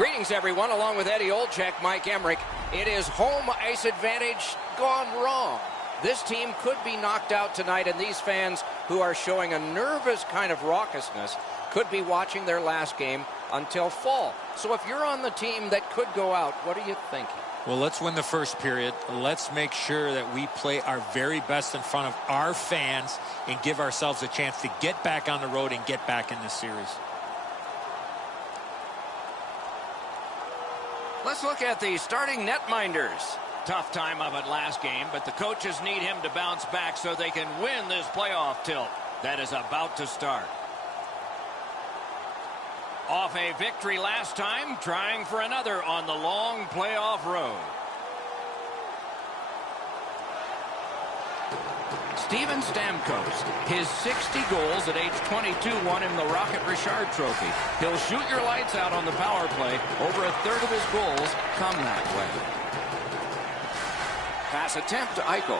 Greetings, everyone. Along with Eddie Olczyk, Mike Emmerich. It is home ice advantage gone wrong. This team could be knocked out tonight, and these fans who are showing a nervous kind of raucousness could be watching their last game until fall. So if you're on the team that could go out, what are you thinking? Well, let's win the first period. Let's make sure that we play our very best in front of our fans and give ourselves a chance to get back on the road and get back in this series. Let's look at the starting netminders. Tough time of it last game, but the coaches need him to bounce back so they can win this playoff tilt that is about to start. Off a victory last time, trying for another on the long playoff road. Steven Stamkos, his 60 goals at age 22 won him the Rocket Richard Trophy. He'll shoot your lights out on the power play. Over a third of his goals come that way. Pass attempt to Eichel.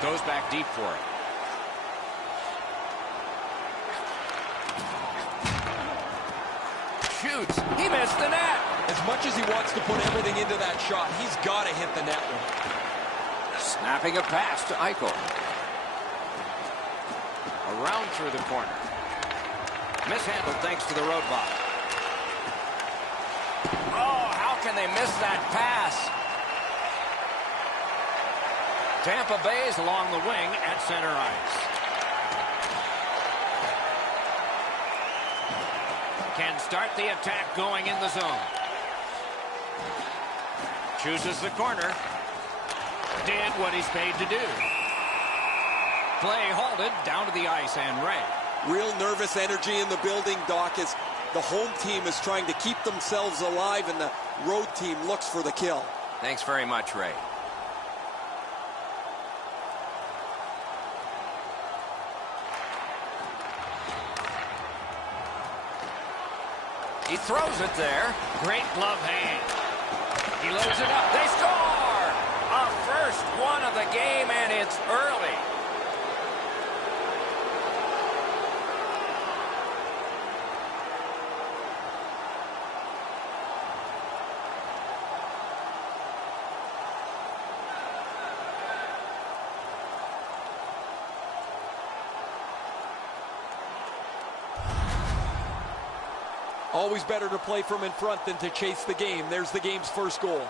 Goes back deep for it. Shoots. He missed the net. As much as he wants to put everything into that shot, he's got to hit the net one. Snapping a pass to Eichel. Around through the corner. Mishandled thanks to the roadblock. Oh, how can they miss that pass? Tampa Bay is along the wing at center ice. Can start the attack going in the zone. Chooses the corner. Did what he's paid to do. Play halted down to the ice, and Ray. Real nervous energy in the building, Doc, as the home team is trying to keep themselves alive and the road team looks for the kill. Thanks very much, Ray. He throws it there. Great glove hand. He loads it up. They score! A first one of the game, and it's early. Always better to play from in front than to chase the game. There's the game's first goal.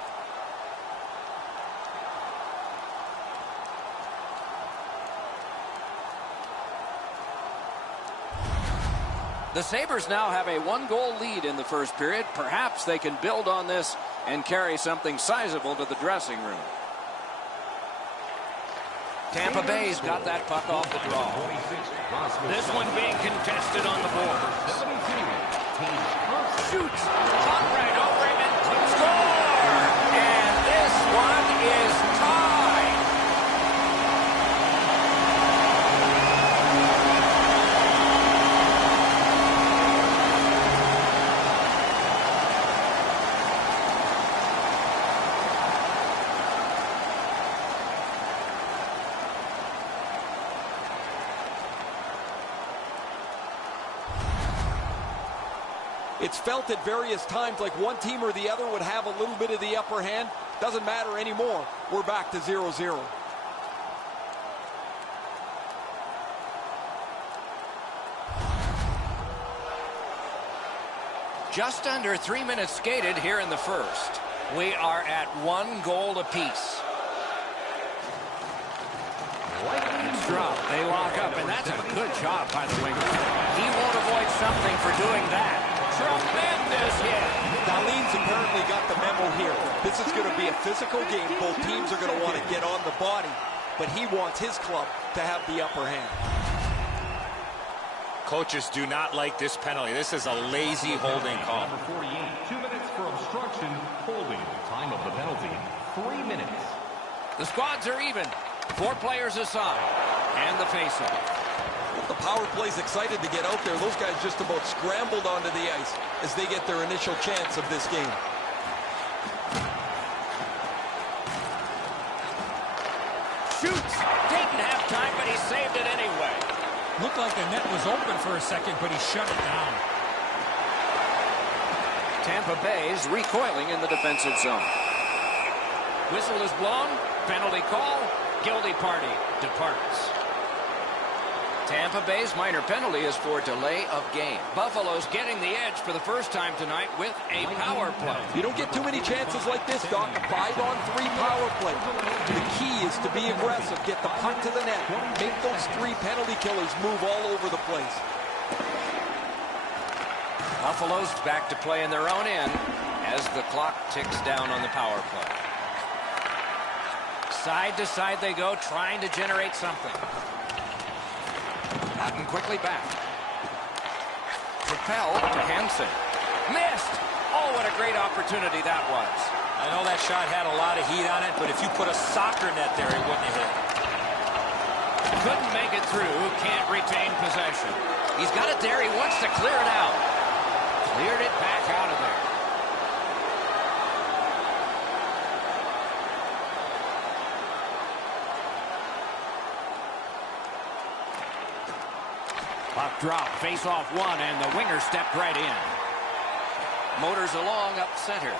The Sabres now have a one-goal lead in the first period. Perhaps they can build on this and carry something sizable to the dressing room. Tampa Bay's got that puck off the draw. This one being contested on the board. Shoots. Shot right over him and score! And this one is tied. It's felt at various times like one team or the other would have a little bit of the upper hand. Doesn't matter anymore. We're back to 0-0. Just under 3 minutes skated here in the first. We are at 1 goal apiece. Drop. They lock up, and that's a good job by the winger. He won't avoid something for doing that. Tremendous hit. Dahlin's apparently got the memo here. This is going to be a physical game. Both teams are going to want to get on the body, but he wants his club to have the upper hand. Coaches do not like this penalty. This is a lazy holding call. Number 48, 2 minutes for obstruction, holding. Time of the penalty, 3 minutes. The squads are even. 4 players aside. And the faceoff. The power play's excited to get out there. Those guys just about scrambled onto the ice as they get their initial chance of this game. Shoots. Didn't have time, but he saved it anyway. Looked like the net was open for a second, but he shut it down. Tampa Bay's recoiling in the defensive zone. Whistle is blown. Penalty call. Guilty party departs. Tampa Bay's minor penalty is for delay of game. Buffalo's getting the edge for the first time tonight with a power play. You don't get too many chances like this, Doc. A 5-on-3 power play. The key is to be aggressive. Get the puck to the net. Make those 3 penalty killers move all over the place. Buffalo's back to play in their own end as the clock ticks down on the power play. Side to side they go, trying to generate something. Hutton quickly back. Propelled to Hansen. Missed! Oh, what a great opportunity that was. I know that shot had a lot of heat on it, but if you put a soccer net there, it wouldn't have hit. Couldn't make it through, can't retain possession. He's got it there, he wants to clear it out. Cleared it back out of there. Puck drop, face off one, and the winger stepped right in. Motors along up center.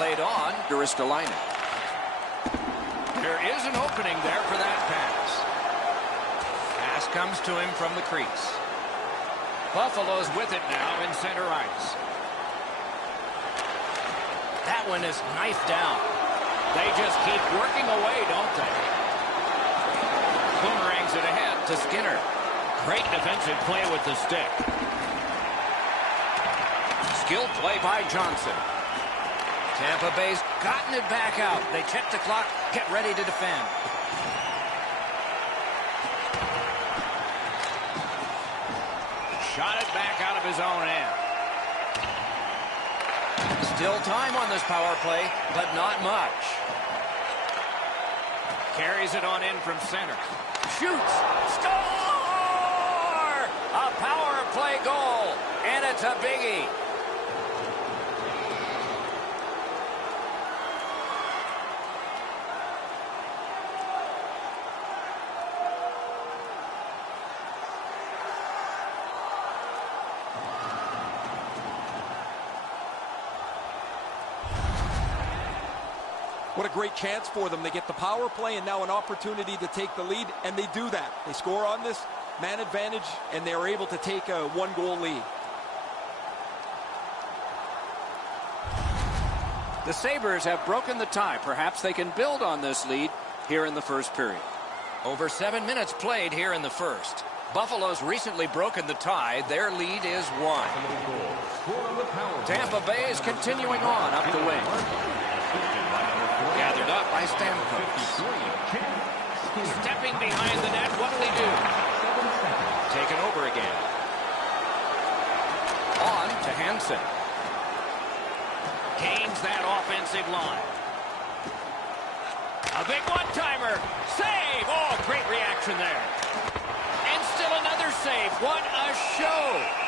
Laid on to Ristolainen. There is an opening there for that pass. Pass comes to him from the crease. Buffalo's with it now in center ice. That one is knifed down. They just keep working away, don't they? Boomerangs it ahead to Skinner. Great defensive play with the stick. Skilled play by Johnson. Tampa Bay's gotten it back out. They check the clock, get ready to defend. Shot it back out of his own end. Still time on this power play, but not much. Carries it on in from center. Shoots. Score! A power play goal, and it's a biggie. What a great chance for them. They get the power play and now an opportunity to take the lead, and they do that. They score on this man advantage, and they are able to take a 1-goal lead. The Sabres have broken the tie. Perhaps they can build on this lead here in the first period. Over 7 minutes played here in the first. Buffalo's recently broken the tie. Their lead is 1. Tampa Bay is continuing on up the wing. Gathered up by Stamkos. Stepping behind the net, what'll he do? Taken over again. On to Hansen. Gains that offensive line. A big one-timer. Save! Oh, great reaction there. And still another save. What a show!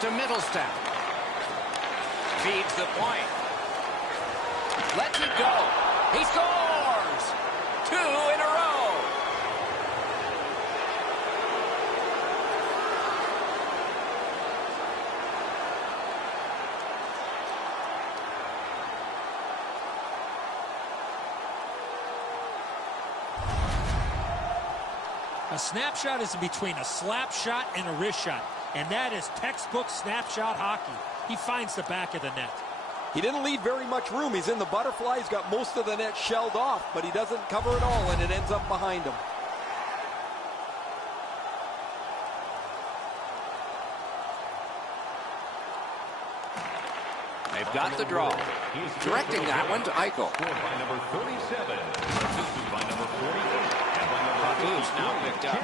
To Middlestat. Feeds the point. Lets it go. He scores! 2 in a row. A snapshot is between a slap shot and a wrist shot. And that is textbook snapshot hockey. He finds the back of the net. He didn't leave very much room. He's in the butterfly. He's got most of the net shelled off, but he doesn't cover it all, and it ends up behind him. They've got the draw. Directing that one to Eichel. By number 37. Assisted by number 48. And by number Loose now picked up.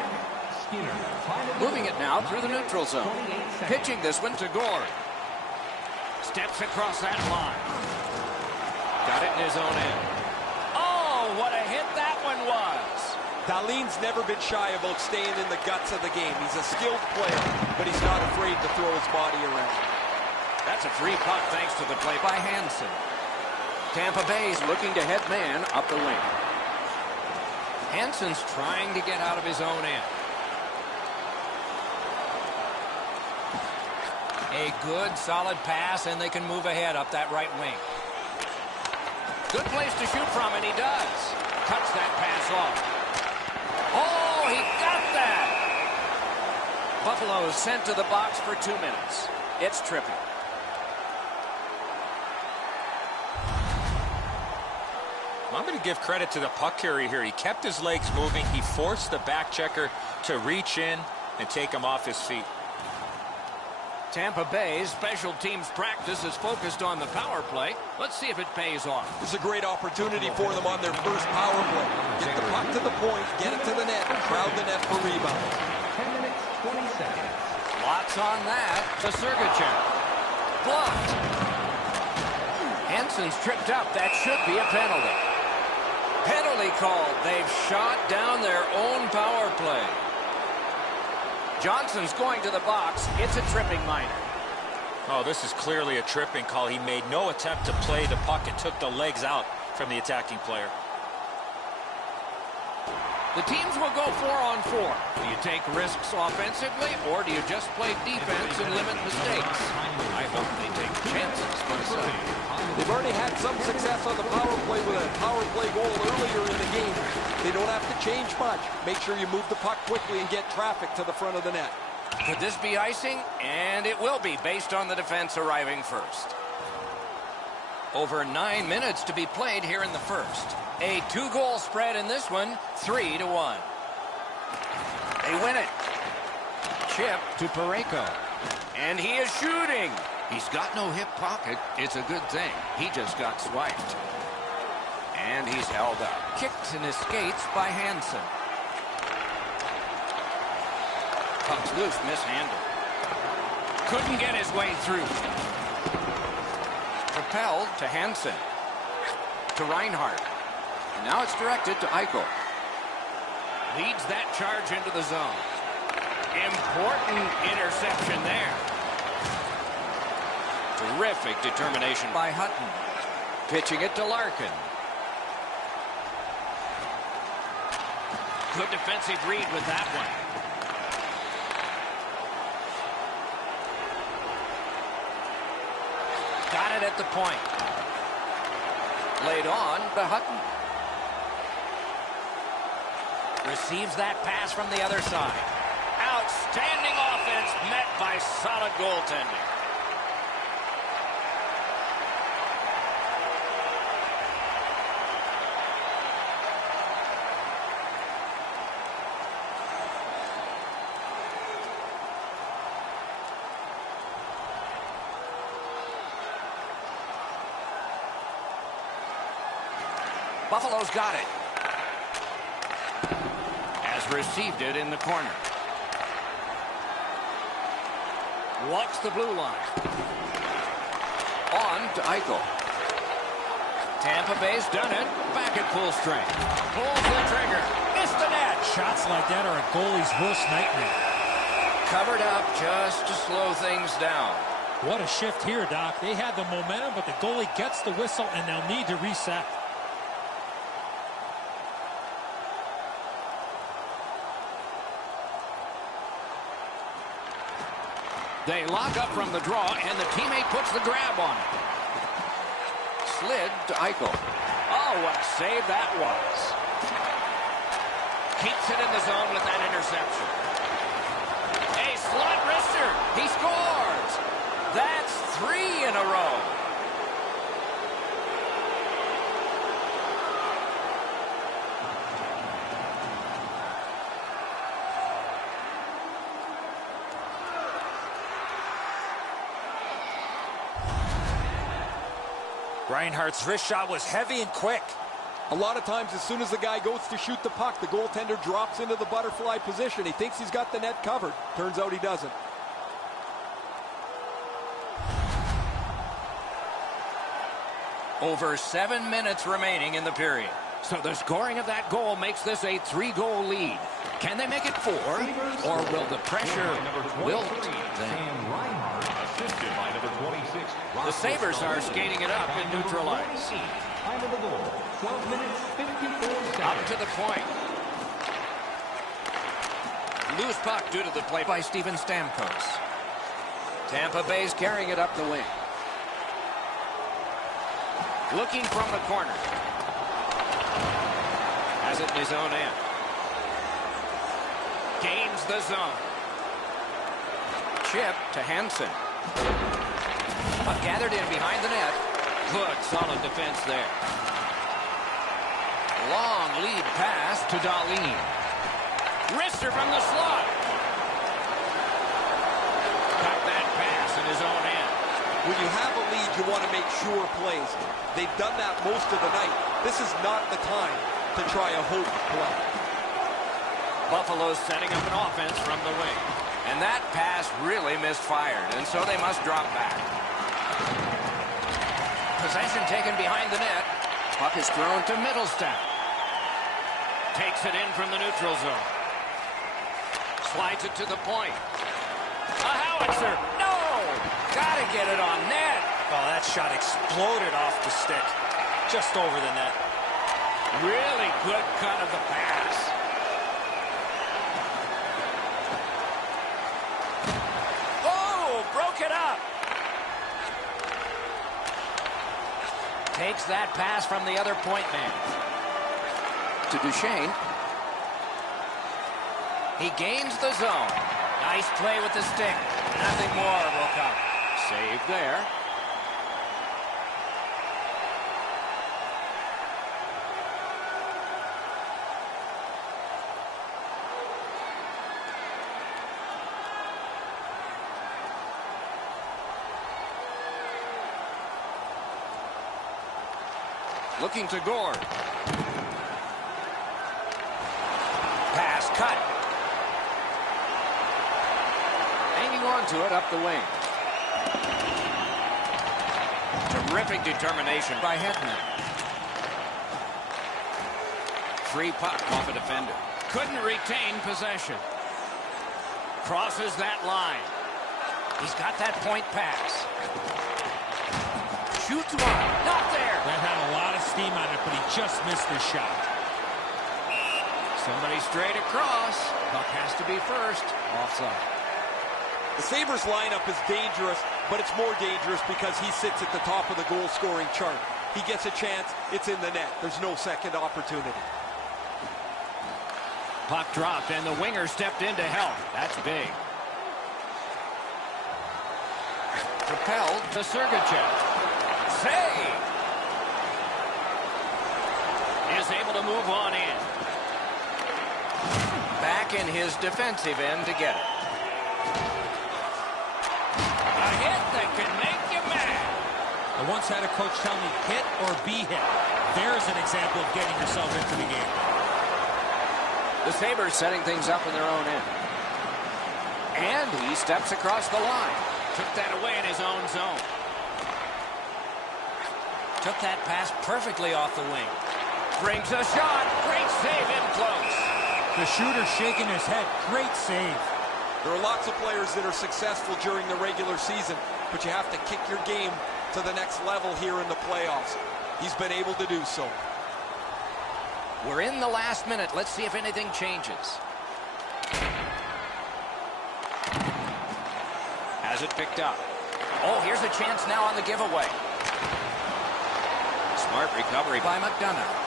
Moving it now through the neutral zone. Pitching this one to Gord. Steps across that line. Got it in his own end. Oh, what a hit that one was. Dahlin's never been shy about staying in the guts of the game. He's a skilled player, but he's not afraid to throw his body around. That's a free puck thanks to the play by Hansen. Tampa Bay's looking to head man up the wing. Hansen's trying to get out of his own end. A good, solid pass, and they can move ahead up that right wing. Good place to shoot from, and he does. Cuts that pass off. Oh, he got that! Buffalo is sent to the box for 2 minutes. It's tripping. I'm going to give credit to the puck carrier here. He kept his legs moving. He forced the back checker to reach in and take him off his feet. Tampa Bay's special teams practice is focused on the power play. Let's see if it pays off. It's a great opportunity for them on their first power play. Get the puck to the point, get it to the net, crowd the net for rebound. 10 minutes, 20 seconds. Lots on that to Sergachev. Blocked. Hansen's tripped up. That should be a penalty. Penalty called. They've shot down their own power play. Johnson's going to the box. It's a tripping minor. Oh, this is clearly a tripping call. He made no attempt to play the puck and took the legs out from the attacking player. The teams will go 4-on-4. Do you take risks offensively, or do you just play defense and limit mistakes? I hope they take chances myself. They've already had some success on the power play with a power play goal earlier in the game. They don't have to change much. Make sure you move the puck quickly and get traffic to the front of the net. Could this be icing? And it will be, based on the defense arriving first. Over 9 minutes to be played here in the first. A 2-goal spread in this one, 3-1. They win it. Chip to Parayko. And he is shooting. He's got no hip pocket. It's a good thing. He just got swiped. And he's held up. Kicks and escapes by Hansen. Puck's loose, mishandled. Couldn't get his way through. Propelled to Hansen. To Reinhart. And now it's directed to Eichel. Leads that charge into the zone. Important interception there. Terrific determination by Hutton. Pitching it to Larkin. Good defensive read with that one. Got it at the point. Laid on to Hutton. Receives that pass from the other side. Outstanding offense met by solid goaltending. Buffalo's got it. Has received it in the corner. Walks the blue line. On to Eichel. Tampa Bay's done it. Back at full strength. Pulls the trigger. Missed the net. Shots like that are a goalie's worst nightmare. Covered up just to slow things down. What a shift here, Doc. They had the momentum, but the goalie gets the whistle, and they'll need to reset. They lock up from the draw, and the teammate puts the grab on it. Slid to Eichel. Oh, what a save that was. Keeps it in the zone with that interception. A slot wrister. He scores. That's 3 in a row. Reinhart's wrist shot was heavy and quick. A lot of times, as soon as the guy goes to shoot the puck, the goaltender drops into the butterfly position. He thinks he's got the net covered. Turns out he doesn't. Over 7 minutes remaining in the period. So the scoring of that goal makes this a 3-goal lead. Can they make it 4? Or will the pressure wilt them? Reinhart, assisted by number 26. The Sabres are skating it up in neutral ice. Time of the goal, 12 minutes, 54 seconds. Up to the point. Loose puck due to the play by Steven Stamkos. Tampa Bay's carrying it up the wing. Looking from the corner. Has it in his own end. Gains the zone. Chip to Hansen. But gathered in behind the net. Good, solid defense there. Long lead pass to Dahlin. Wrister from the slot. Got that pass in his own end. When you have a lead, you want to make sure plays. They've done that most of the night. This is not the time to try a hope play. Buffalo's setting up an offense from the wing. And that pass really misfired, and so they must drop back. Possession taken behind the net. Puck is thrown to Middlestat. Takes it in from the neutral zone. Slides it to the point. A howitzer. No! Gotta get it on net. Oh, that shot exploded off the stick. Just over the net. Really good cut of the pass. Oh, broke it up. Takes that pass from the other point man. To Duchesne. He gains the zone. Nice play with the stick. Nothing more will come. Save there. Looking to Gord. Pass cut. Hanging on to it up the wing. Terrific determination by Hedman. Free puck off a defender. Couldn't retain possession. Crosses that line. He's got that point pass. Shoots one. Not there. That had a lot of steam on it, but he just missed his shot. Somebody straight across. Puck has to be first. Offside. The Sabres lineup is dangerous, but it's more dangerous because he sits at the top of the goal-scoring chart. He gets a chance, it's in the net. There's no second opportunity. Puck dropped, and the winger stepped in to help. That's big. Propelled to Sergachev. Save! Is able to move on in. Back in his defensive end to get it. A hit that can make you mad. I once had a coach tell me, hit or be hit. There's an example of getting yourself into the game. The Sabres setting things up in their own end. And he steps across the line. Took that away in his own zone. Took that pass perfectly off the wing. Brings a shot. Great save in close. The shooter shaking his head. Great save. There are lots of players that are successful during the regular season, but you have to kick your game to the next level here in the playoffs. He's been able to do so. We're in the last minute. Let's see if anything changes. Has it picked up. Oh, here's a chance now on the giveaway. Smart recovery by McDonough.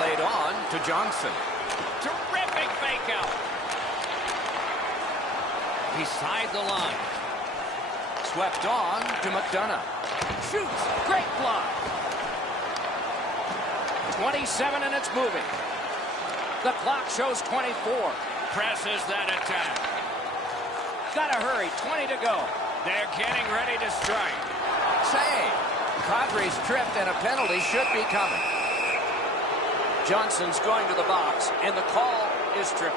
Laid on to Johnson. Terrific fake out. Beside the line. Swept on to McDonough. Shoots. Great block. 27 and it's moving. The clock shows 24. Presses that attack. Gotta hurry. 20 to go. They're getting ready to strike. Save. Kadri's tripped and a penalty should be coming. Johnson's going to the box, and the call is tripping.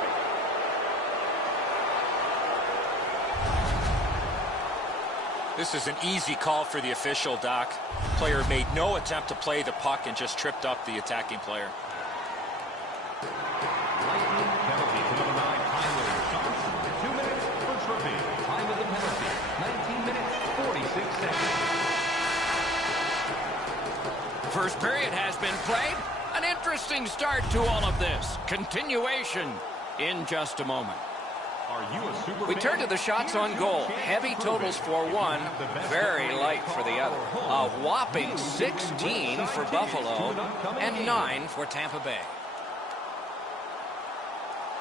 This is an easy call for the official, Doc. Player made no attempt to play the puck and just tripped up the attacking player. Lightning penalty to number 9, Tyler Johnson. 2 minutes for tripping. Time of the penalty, 19 minutes, 46 seconds. First period has been played. An interesting start to all of this. Continuation in just a moment. We turn to the shots on goal. Heavy totals for one, very light for the other. A whopping 16 for Buffalo and 9 for Tampa Bay.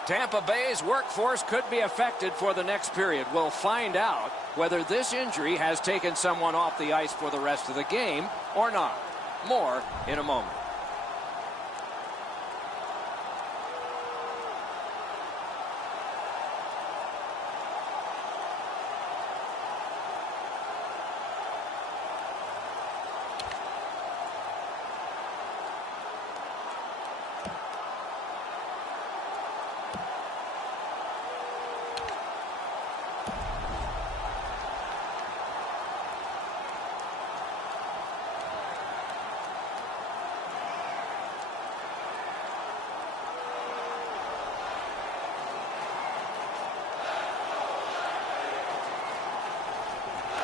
Tampa Bay's workforce could be affected for the next period. We'll find out whether this injury has taken someone off the ice for the rest of the game or not. More in a moment.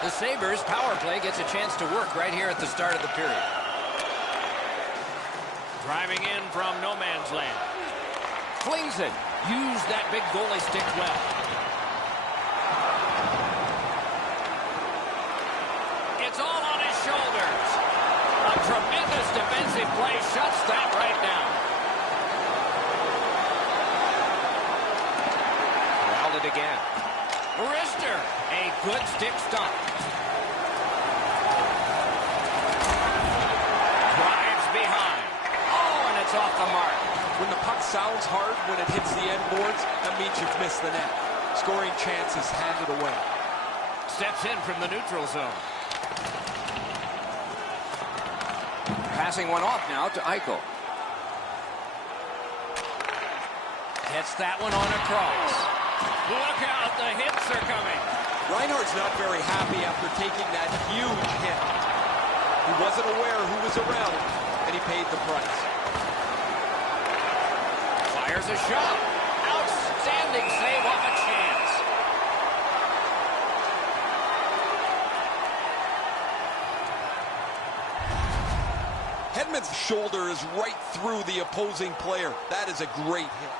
The Sabres power play gets a chance to work right here at the start of the period. Driving in from no man's land. Flings it. Use that big goalie stick well. It's all on his shoulders. A tremendous defensive play shuts that right down. Corralled it again. Rister, a good stick stump. Drives behind. Oh, and it's off the mark. When the puck sounds hard, when it hits the end boards, that means you've missed the net. Scoring chances handed away. Steps in from the neutral zone. Passing one off now to Eichel. Hits that one on a cross. Look out, the hits are coming. Reinhart's not very happy after taking that huge hit. He wasn't aware who was around him, and he paid the price. Fires a shot. Outstanding save off a chance. Hedman's shoulder is right through the opposing player. That is a great hit.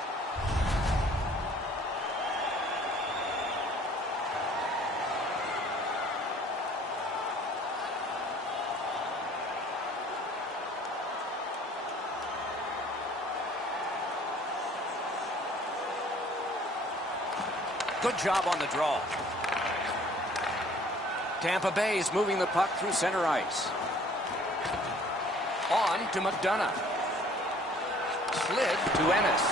Good job on the draw. Tampa Bay is moving the puck through center ice. On to McDonough. Slid to Ennis.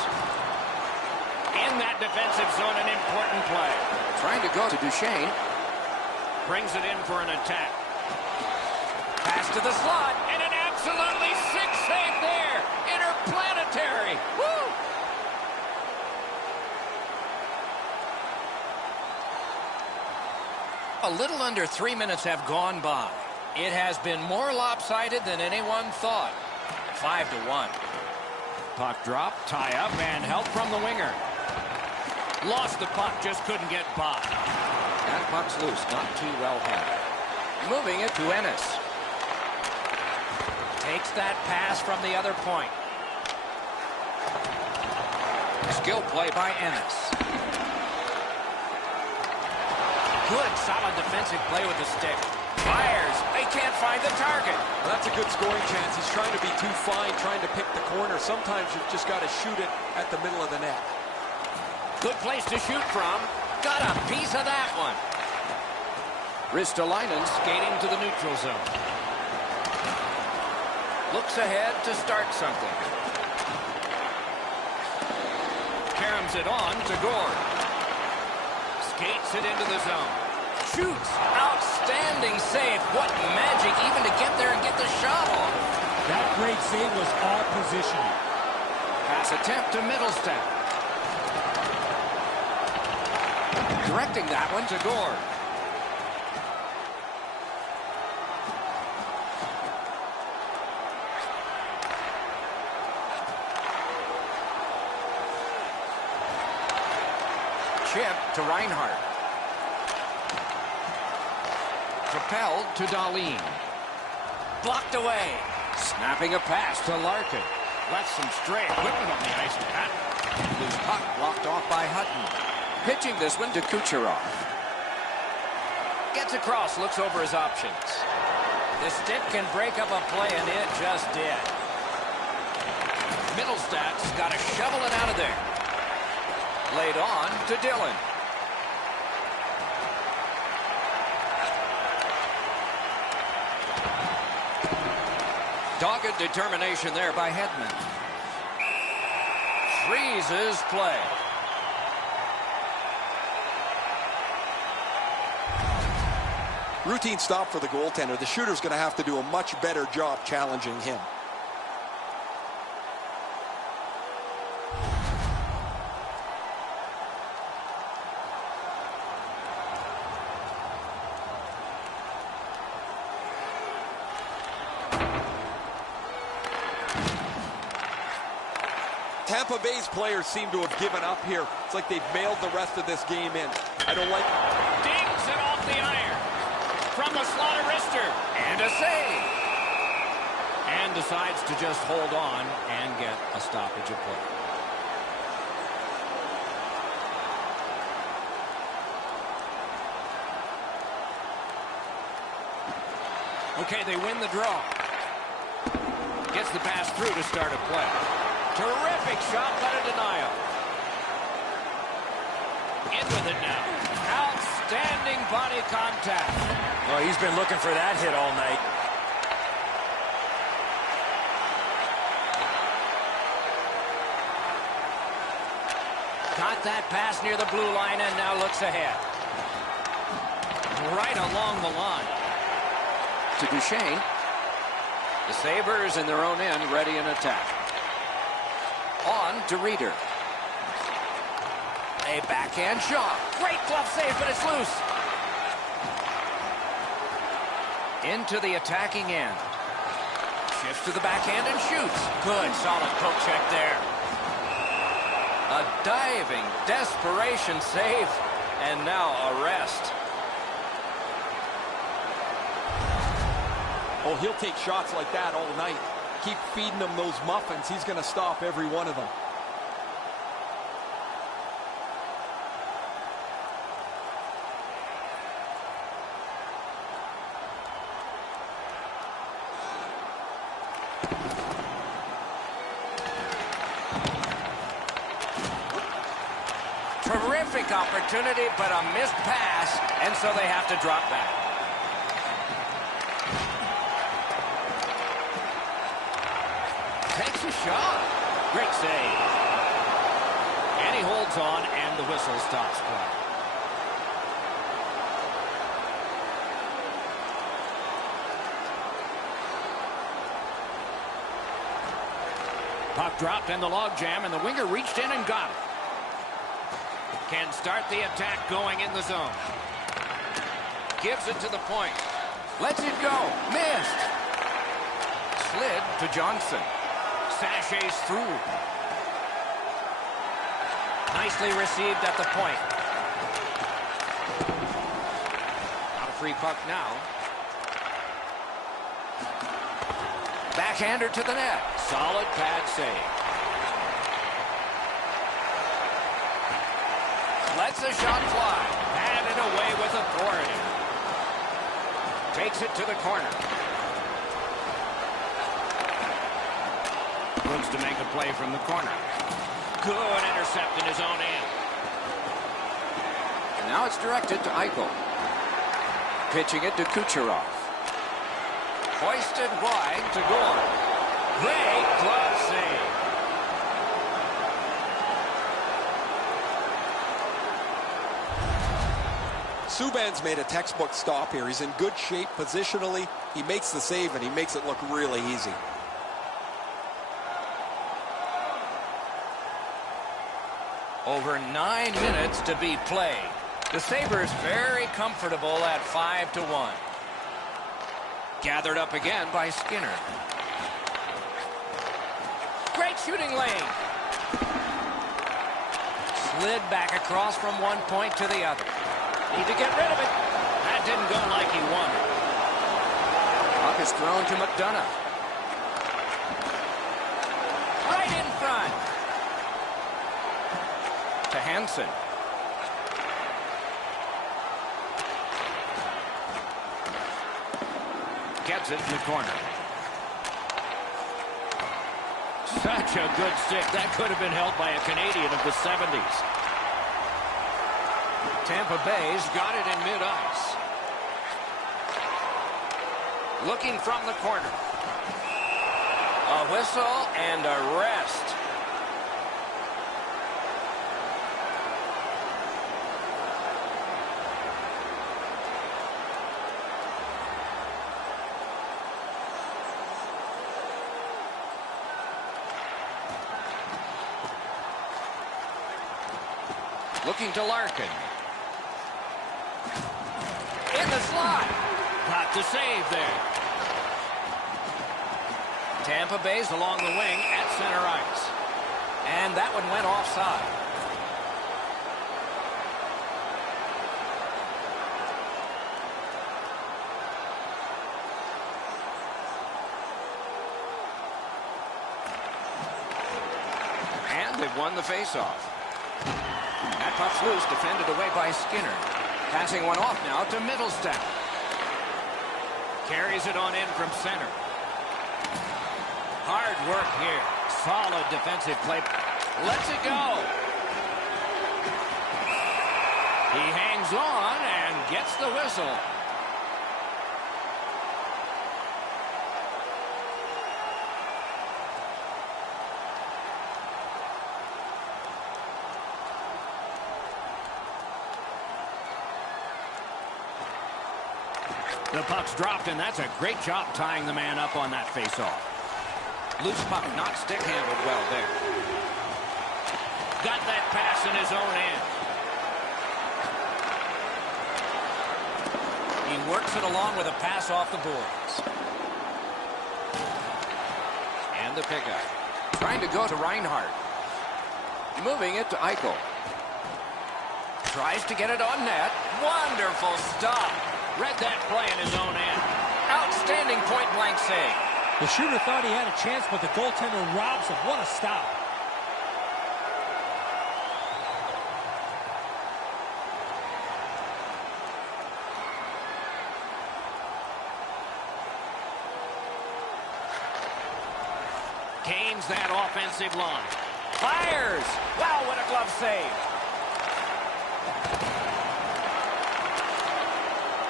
In that defensive zone, an important play. Trying to go to Duchesne. Brings it in for an attack. Pass to the slot, and an absolutely sick save there. Interplanetary. Woo! A little under 3 minutes have gone by. It has been more lopsided than anyone thought. 5-1. Puck drop, tie up, and help from the winger. Lost the puck, just couldn't get by. That puck's loose, not too well handled. Moving it to Ennis. Takes that pass from the other point. Skill play by Ennis. Good, solid defensive play with the stick. Fires. They can't find the target. Well, that's a good scoring chance. He's trying to be too fine, trying to pick the corner. Sometimes you've just got to shoot it at the middle of the net. Good place to shoot from. Got a piece of that one. Ristolainen skating to the neutral zone. Looks ahead to start something. Caroms it on to Gord. Skates it into the zone. Shoots. Outstanding save. What magic even to get there and get the shot off. That great save was all positioning. Pass attempt to Middlestat. Directing that one to Gord. chip to Reinhart. Propelled to Dahlin. Blocked away. Snapping a pass to Larkin. Left some stray equipment on the ice with that. Loose puck blocked off by Hutton. Pitching this one to Kucherov. Gets across, looks over his options. The stick can break up a play, and it just did. Middlestad's got to shovel it out of there. Laid on to Dillon. Dogged determination there by Hedman. Freezes play. Routine stop for the goaltender. The shooter's going to have to do a much better job challenging him. Tampa Bay's players seem to have given up here. It's like they've mailed the rest of this game in. I don't like it. Dings it off the iron. From the slaughter wrister. And a save. And decides to just hold on and get a stoppage of play. Okay, they win the draw. Gets the pass through to start a play. Terrific shot, but a denial. In with it now. Outstanding body contact. Oh, he's been looking for that hit all night. Got that pass near the blue line and now looks ahead. Right along the line. To Duchesne. The Sabres in their own end, ready in attack. On to Reeder. A backhand shot. Great glove save, but it's loose. Into the attacking end. Shifts to the backhand and shoots. Good, solid poke check there. A diving desperation save, and now a rest. Oh, he'll take shots like that all night. Keep feeding him those muffins. He's going to stop every one of them. Terrific opportunity, but a missed pass, and so they have to drop back. Takes a shot. Great save. And he holds on, and the whistle stops play. Puck dropped in the logjam, and the winger reached in and got it. Can start the attack going in the zone. Gives it to the point. Lets it go. Missed. Slid to Johnson. Sashays through. Nicely received at the point. Not a free puck now. Backhander to the net. Solid pad save. Lets the shot fly. And it away with authority. Takes it to the corner. Looks to make a play from the corner. Good intercept in his own end. And now it's directed to Eichel. Pitching it to Kucherov. Hoisted wide to Gorn. Great glove save. Subban's made a textbook stop here. He's in good shape positionally. He makes the save, and he makes it look really easy. Over 9 minutes to be played. The Sabres very comfortable at 5-1. Gathered up again by Skinner. Great shooting lane. Slid back across from one point to the other. Need to get rid of it. That didn't go like he wanted. Puck is thrown to McDonough. Right in front. To Hansen. Gets it in the corner. Such a good stick. That could have been held by a Canadian of the 70s. Tampa Bay's got it in mid-ice. Looking from the corner. A whistle and a rest. Looking to Larkin. In the slot. Got the save there. Tampa Bay's along the wing at center ice. And that one went offside. And they've won the faceoff. That puck's loose, defended away by Skinner. Passing one off now to Middlestat. Carries it on in from center. Hard work here. Solid defensive play. Lets it go. He hangs on and gets the whistle. The puck's dropped, and that's a great job tying the man up on that faceoff. Loose puck, not stick handled well there. Got that pass in his own end. He works it along with a pass off the boards. And the pickup. Trying to go to Reinhart. Moving it to Eichel. Tries to get it on net. Wonderful stop. Read that play in his own end. Outstanding point-blank save. The shooter thought he had a chance, but the goaltender robs him. What a stop. Gains that offensive line. Fires! Wow, what a glove save.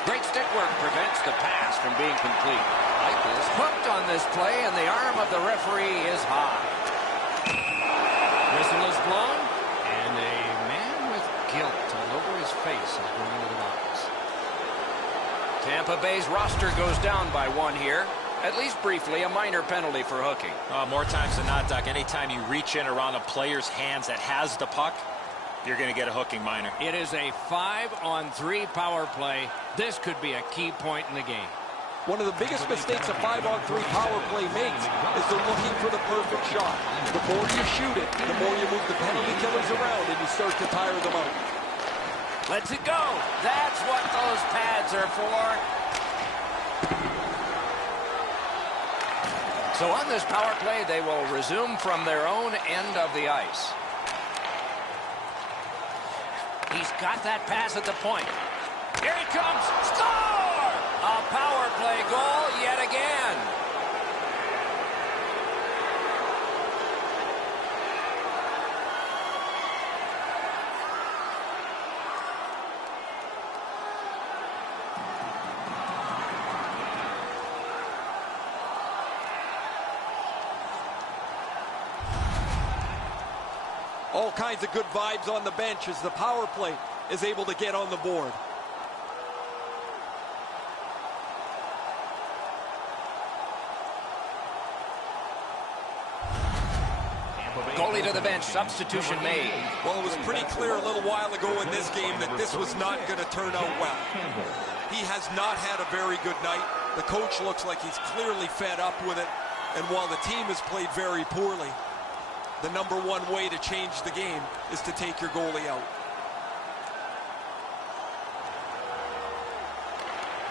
Great stick work prevents the pass from being complete. Eichel's hooked on this play, and the arm of the referee is high. Whistle is blown, and a man with guilt all over his face is going into the box. Tampa Bay's roster goes down by one here. At least briefly, a minor penalty for hooking. More times than not, Doc, anytime you reach in around a player's hands that has the puck, you're going to get a hooking minor. It is a 5-on-3 power play. This could be a key point in the game. One of the biggest mistakes a 5-on-3 power play makes is they're looking for the perfect shot. The more you shoot it, the more you move the penalty killers around and you start to tire them out. Lets it go. That's what those pads are for. So on this power play, they will resume from their own end of the ice. He's got that pass at the point. Here he comes. Score! A power play goal yet again. All kinds of good vibes on the bench as the power play is able to get on the board. Goalie to the bench, substitution made. Well, it was pretty clear a little while ago in this game that this was not going to turn out well. He has not had a very good night. The coach looks like he's clearly fed up with it. And while the team has played very poorly, the #1 way to change the game is to take your goalie out.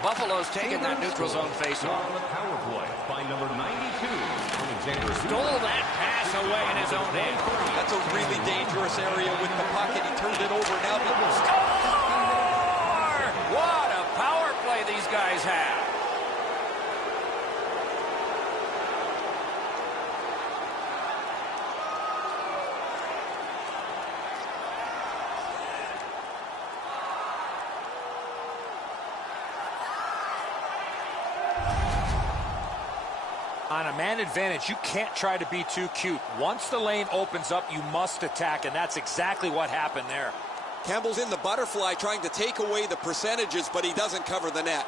Buffalo's taking that neutral zone face-off. On the power play by number 92. Stole that pass away in his own end. That's a really dangerous area with the pocket. He turned it over. Now Score! What a power play these guys have. On a man advantage, you can't try to be too cute. Once the lane opens up, you must attack, and that's exactly what happened there. Campbell's in the butterfly trying to take away the percentages, but he doesn't cover the net.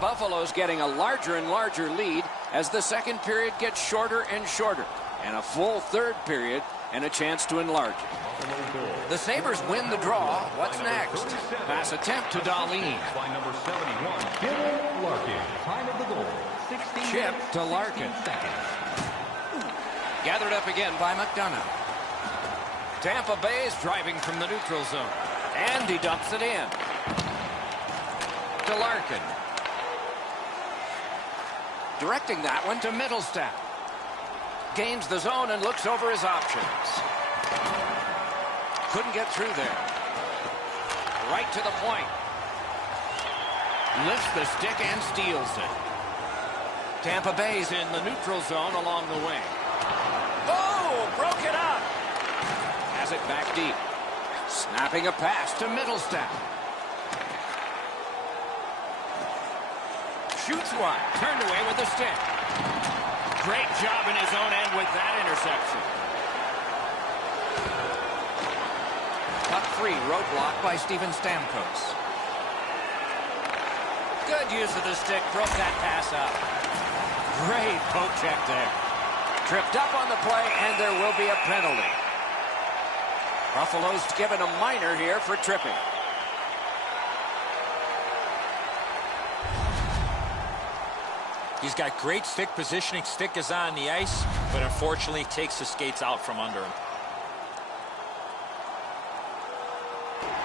Buffalo's getting a larger and larger lead as the second period gets shorter and shorter, and a full third period and a chance to enlarge it. The Sabres win the draw. What's next? Pass attempt to Dahlin. By number 71, Bill Larkin. Time of the goal, 16 Chip minutes, to Larkin. 16 seconds. Gathered up again by McDonough. Tampa Bay's driving from the neutral zone. And he dumps it in. To Larkin. Directing that one to Middlestat. Gains the zone and looks over his options. Couldn't get through there. Right to the point. Lifts the stick and steals it. Tampa Bay's in the neutral zone along the wing. Oh, broke it up. Has it back deep. Snapping a pass to Middlestat. Shoots one. Turned away with the stick. Great job in his own end with that interception. Puck free, roadblock by Steven Stamkos. Good use of the stick, broke that pass up. Great poke check there. Tripped up on the play, and there will be a penalty. Buffalo's given a minor here for tripping. He's got great stick positioning. Stick is on the ice, but unfortunately takes the skates out from under him.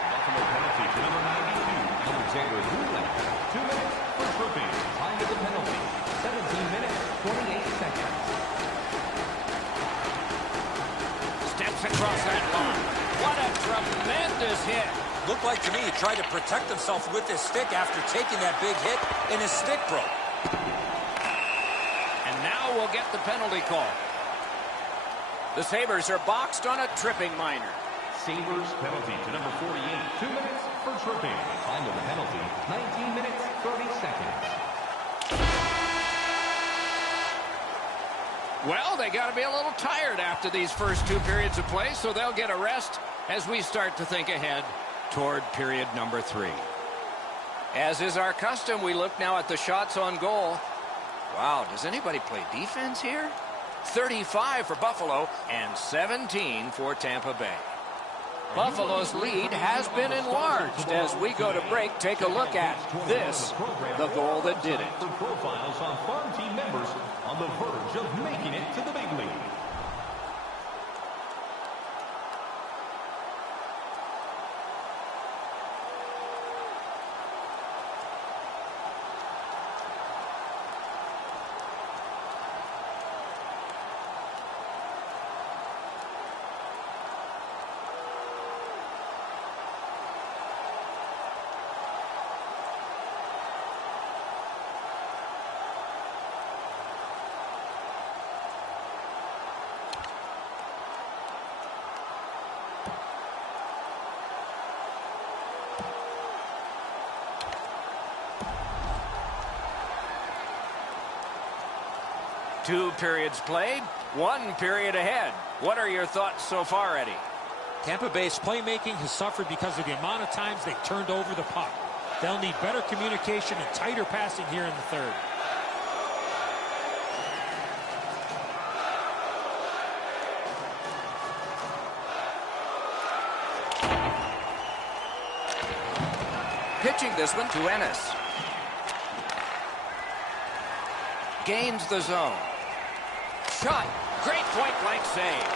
Buffalo penalty to number 92, Alexander Nylander. 2 minutes for tripping. Time of the penalty, 17 minutes, 28 seconds. Steps across that line. What a tremendous hit. Looked like to me he tried to protect himself with his stick after taking that big hit, and his stick broke. And now we'll get the penalty call. The Sabres are boxed on a tripping minor. Sabres penalty to number 48. 2 minutes for tripping. Time of the penalty, 19 minutes, 30 seconds. Well, they got to be a little tired after these first two periods of play, so they'll get a rest as we start to think ahead toward period number 3. As is our custom, we look now at the shots on goal. Wow, does anybody play defense here? 35 for Buffalo and 17 for Tampa Bay. Buffalo's lead has been enlarged. As we go to break, take a look at this, the goal that did it. For profiles on farm team members on the verge of making it to the big league. Two periods played, 1 period ahead. What are your thoughts so far, Eddie? Tampa Bay's playmaking has suffered because of the amount of times they turned over the puck. They'll need better communication and tighter passing here in the third. Pitching this one to Ennis. Gains the zone. Shot. Great point-blank save.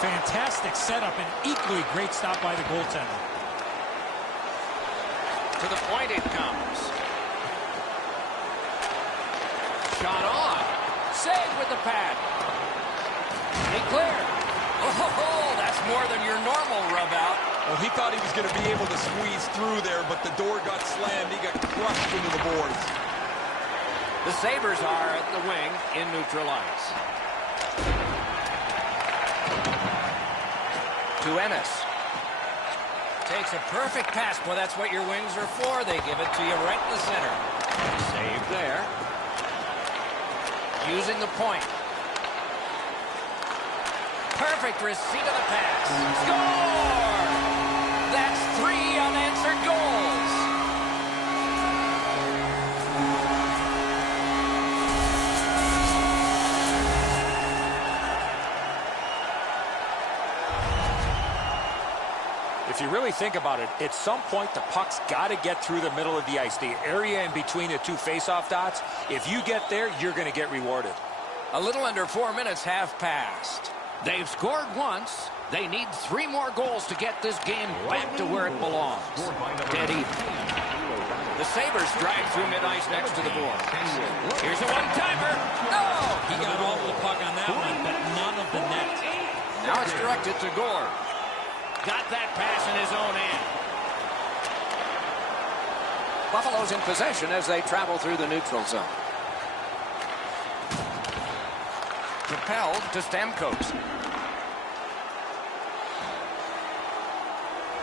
Fantastic setup and equally great stop by the goaltender. To the point it comes. Shot on. Save with the pad. He cleared. Oh, that's more than your normal rub out. Well, he thought he was going to be able to squeeze through there, but the door got slammed. He got crushed into the boards. The Sabres are at the wing in neutral ice. To Ennis. Takes a perfect pass. Boy, that's what your wings are for. They give it to you right in the center. Save there. Using the point. Perfect receipt of the pass. Score! That's 3 unanswered goals. If you really think about it, at some point the puck's got to get through the middle of the ice, the area in between the two face-off dots. If you get there, you're going to get rewarded. A little under 4 minutes have passed. They've scored once. They need 3 more goals to get this game back to where it belongs. Dead even. The Sabres drive through mid-ice next to the boards. Here's a one-timer. No! He got all of the puck on that one, but none of the net. Now it's directed to Gore. Got that pass in his own end. Buffalo's in possession as they travel through the neutral zone. Propelled to Stamkos.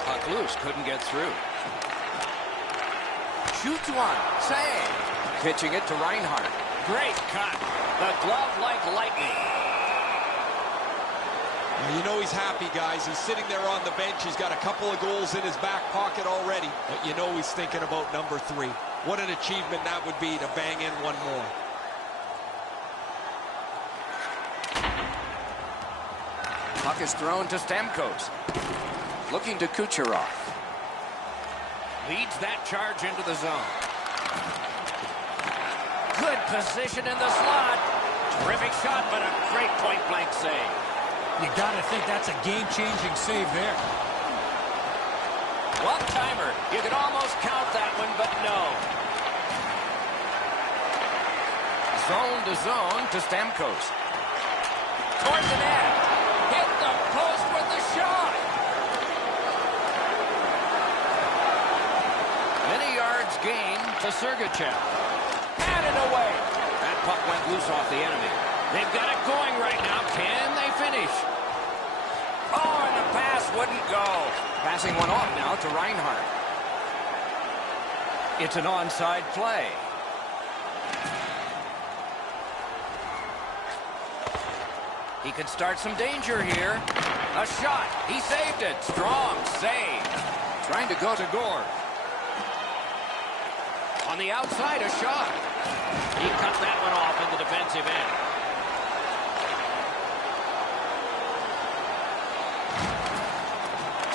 Puck loose, couldn't get through. Shoots one, save. Pitching it to Reinhart. Great cut. The glove like lightning. You know he's happy, guys. He's sitting there on the bench. He's got a couple of goals in his back pocket already. But you know he's thinking about number 3. What an achievement that would be to bang in one more. Puck is thrown to Stamkos. Looking to Kucherov. Leads that charge into the zone. Good position in the slot. Terrific shot, but a great point-blank save. You got to think that's a game-changing save there. One-timer. You could almost count that one, but no. Zone to zone to Stamkos. Towards the net. Hit the post with the shot. Many yards gained to Sergachev. Had it away. That puck went loose off the enemy. They've got it going right now. Can they finish? Oh, and the pass wouldn't go. Passing one off now to Reinhart. It's an onside play. He could start some danger here. A shot. He saved it. Strong save. Trying to go to Gore. On the outside, a shot. He cut that one off in the defensive end.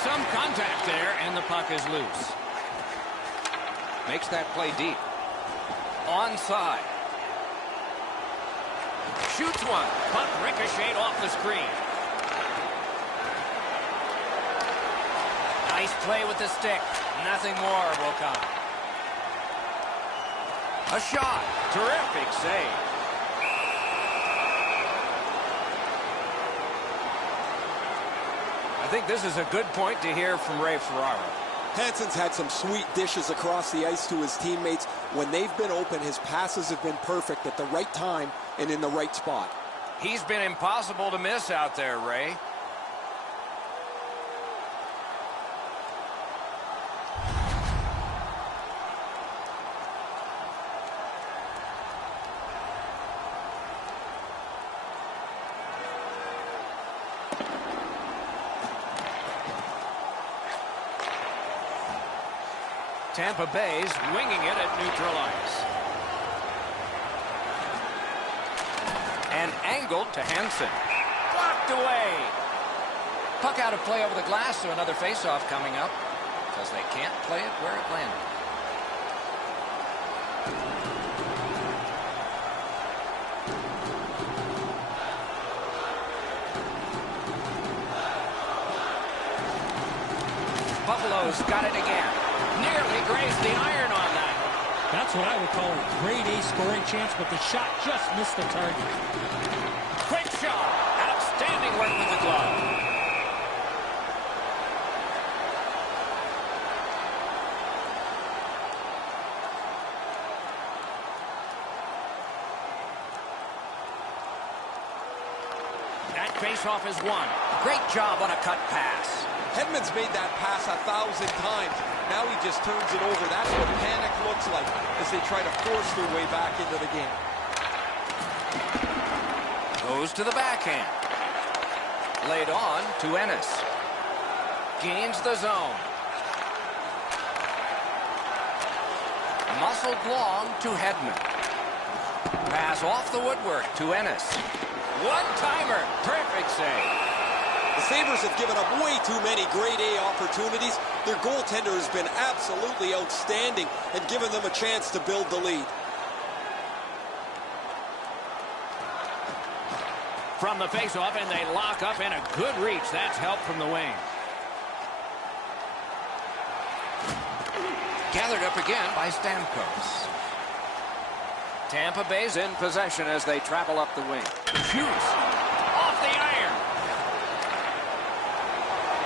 Some contact there, and the puck is loose. Makes that play deep. Onside. Shoots one. Puck ricocheted off the screen. Nice play with the stick. Nothing more will come. A shot. Terrific save. I think this is a good point to hear from Ray Ferraro. Hansen's had some sweet dishes across the ice to his teammates. When they've been open, his passes have been perfect at the right time and in the right spot. He's been impossible to miss out there, Ray. Tampa Bay's winging it at neutral ice. And angled to Hansen. Blocked away. Puck out of play over the glass, so another faceoff coming up because they can't play it where it landed. goes. Got it again. Nearly grazed the iron on that. That's what I would call a grade A scoring chance, but the shot just missed the target. Quick shot. Outstanding work with the glove. That faceoff is won. Great job on a cut pass. Hedman's made that pass 1,000 times. Now he just turns it over. That's what panic looks like as they try to force their way back into the game. Goes to the backhand. Laid on to Ennis. Gains the zone. Muscled long to Hedman. Pass off the woodwork to Ennis. One-timer. Perfect save. The Sabres have given up way too many grade A opportunities. Their goaltender has been absolutely outstanding and given them a chance to build the lead. From the faceoff, and they lock up in a good reach. That's help from the wing. Gathered up again by Stamkos. Tampa Bay's in possession as they travel up the wing. Shoots off the iron.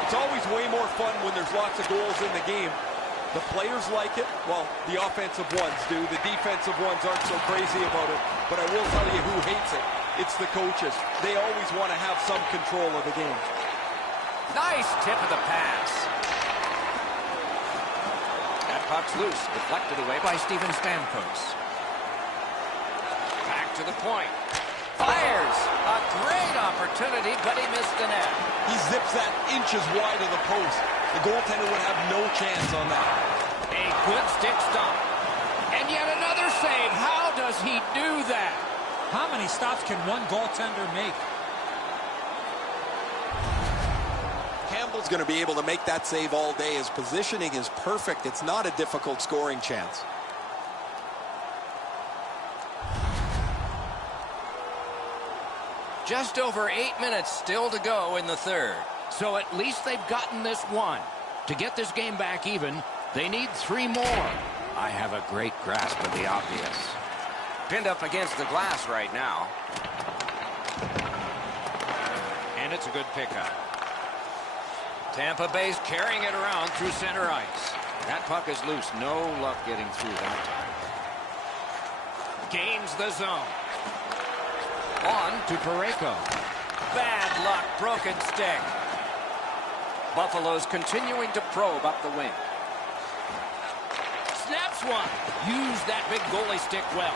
It's always way more fun when there's lots of goals in the game. The players like it. Well, the offensive ones do. The defensive ones aren't so crazy about it. But I will tell you who hates it. It's the coaches. They always want to have some control of the game. Nice tip of the pass. That puck's loose. Deflected away by Steven Stamkos. Back to the point. Fires. A great opportunity, but he missed the net. He zips that inches wide of the post. The goaltender would have no chance on that. A good stick stop. And yet another save. How does he do that? How many stops can one goaltender make? Campbell's going to be able to make that save all day. His positioning is perfect. It's not a difficult scoring chance. Just over 8 minutes still to go in the third. So at least they've gotten this one. To get this game back even, they need 3 more. I have a great grasp of the obvious. Pinned up against the glass right now. And it's a good pickup. Tampa Bay's carrying it around through center ice. That puck is loose. No luck getting through that time. Gains the zone. On to Parayko. Bad luck, broken stick. Buffalo's continuing to probe up the wing. Snaps one. Use that big goalie stick well.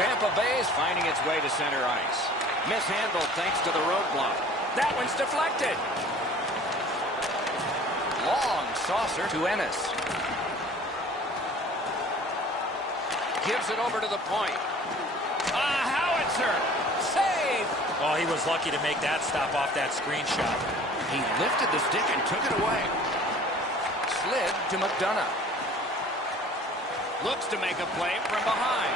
Tampa Bay is finding its way to center ice. Mishandled thanks to the roadblock. That one's deflected. Long saucer to Ennis. Gives it over to the point. A howitzer. Save. Oh, he was lucky to make that stop off that screenshot. He lifted the stick and took it away. Slid to McDonough. Looks to make a play from behind.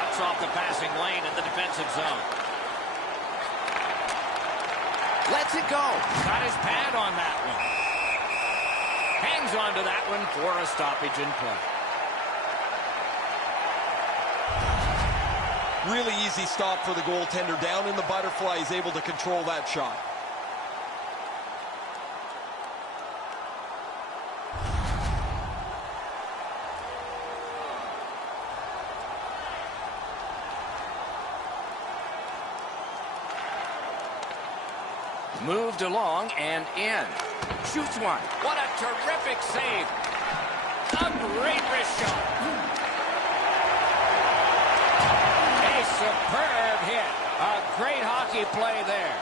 Cuts off the passing lane in the defensive zone. Lets it go. Got his pad on that one. Hangs on to that one for a stoppage in play. Really easy stop for the goaltender. Down in the butterfly, he's able to control that shot. Moved along and in. Shoots one. What a terrific save. A great wrist shot. A superb hit. A great hockey play there.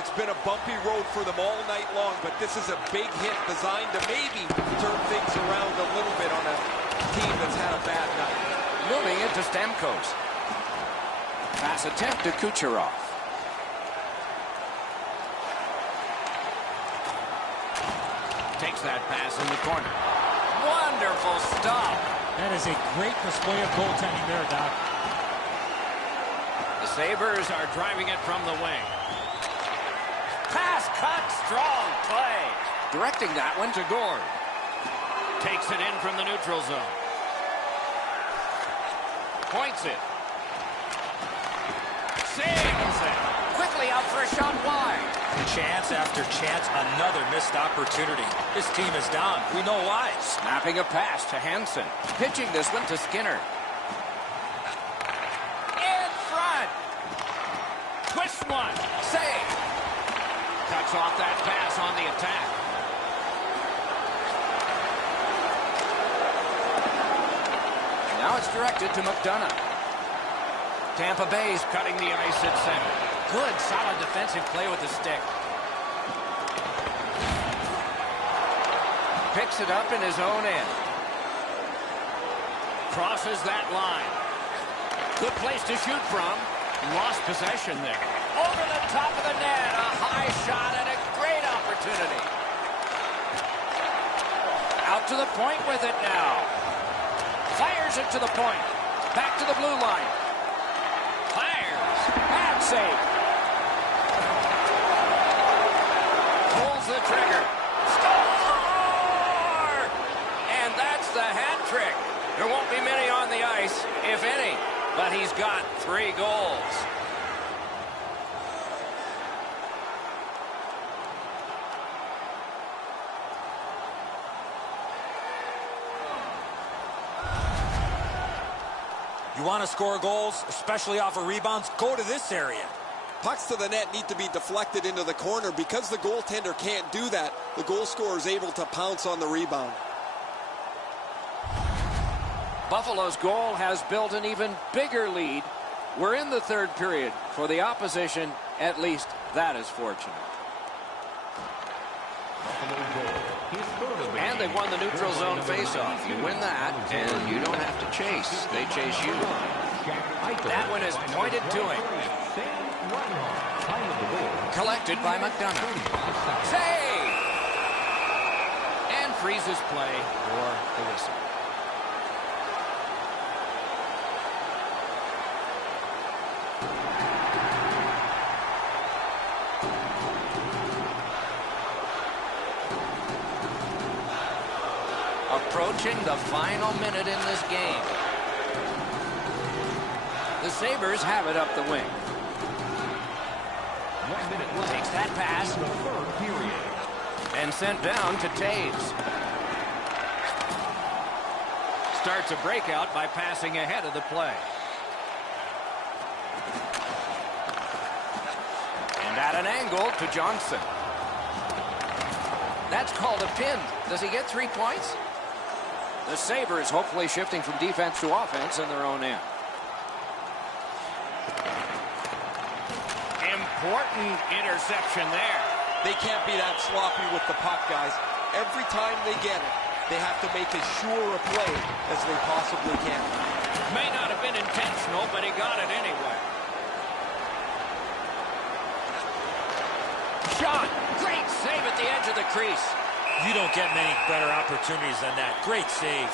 It's been a bumpy road for them all night long, but this is a big hit designed to maybe turn things around a little bit on a team that's had a bad night. Moving into Stamkos. Pass attempt to Kucherov. Takes that pass in the corner. Wonderful stop. That is a great display of goaltending there, Doc. The Sabres are driving it from the wing. Pass cut, strong play. Directing that one to Gord. Takes it in from the neutral zone. Points it. Saves it. Quickly out for a shot wide. Chance after chance, another missed opportunity. This team is down. We know why. Snapping a pass to Hansen. Pitching this one to Skinner. In front. Twist one. Save. Cuts off that pass on the attack. Now it's directed to McDonough. Tampa Bay's cutting the ice at center. Good, solid defensive play with the stick. Picks it up in his own end. Crosses that line. Good place to shoot from. Lost possession there. Over the top of the net. A high shot and a great opportunity. Out to the point with it now. Fires it to the point. Back to the blue line. Fires. And save. Pulls the trigger. Score! And that's the hat trick. There won't be many on the ice, if any, but he's got 3 goals. You want to score goals, especially off of rebounds? Go to this area. Pucks to the net need to be deflected into the corner. Because the goaltender can't do that, the goal scorer is able to pounce on the rebound. Buffalo's goal has built an even bigger lead. We're in the third period. For the opposition, at least that is fortunate. And they won the neutral zone faceoff. You win that, and you don't have to chase. They chase you. That one is pointed to him. Collected by McDonough. Save! And freezes play for the whistle. Approaching the final minute in this game. The Sabres have it up the wing. 1 minute left. Takes that pass. The third period. And sent down to Taves. Starts a breakout by passing ahead of the play. And at an angle to Johnson. That's called a pin. Does he get 3 points? The Sabres hopefully shifting from defense to offense in their own end. Important interception there. They can't be that sloppy with the puck, guys. Every time they get it, they have to make as sure a play as they possibly can. May not have been intentional, but he got it anyway. Shot. Great save at the edge of the crease. You don't get many better opportunities than that. Great save.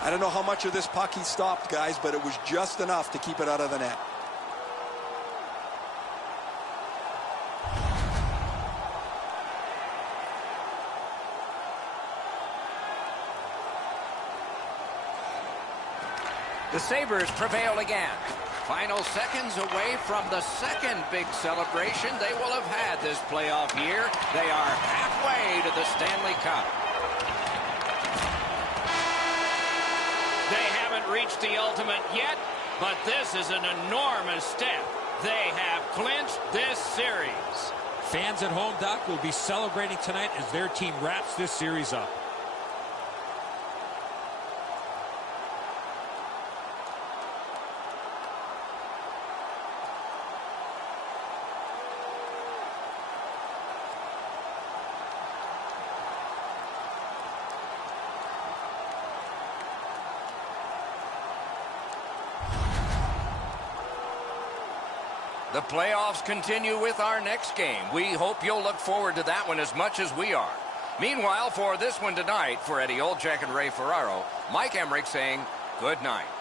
I don't know how much of this puck he stopped, guys, but it was just enough to keep it out of the net. The Sabres prevail again. Final seconds away from the second big celebration they will have had this playoff year. They are halfway to the Stanley Cup. They haven't reached the ultimate yet, but this is an enormous step. They have clinched this series. Fans at home, Doc, will be celebrating tonight as their team wraps this series up. The playoffs continue with our next game. We hope you'll look forward to that one as much as we are. Meanwhile, for this one tonight, for Eddie Olczyk and Ray Ferraro, Mike Emmerich saying Good night.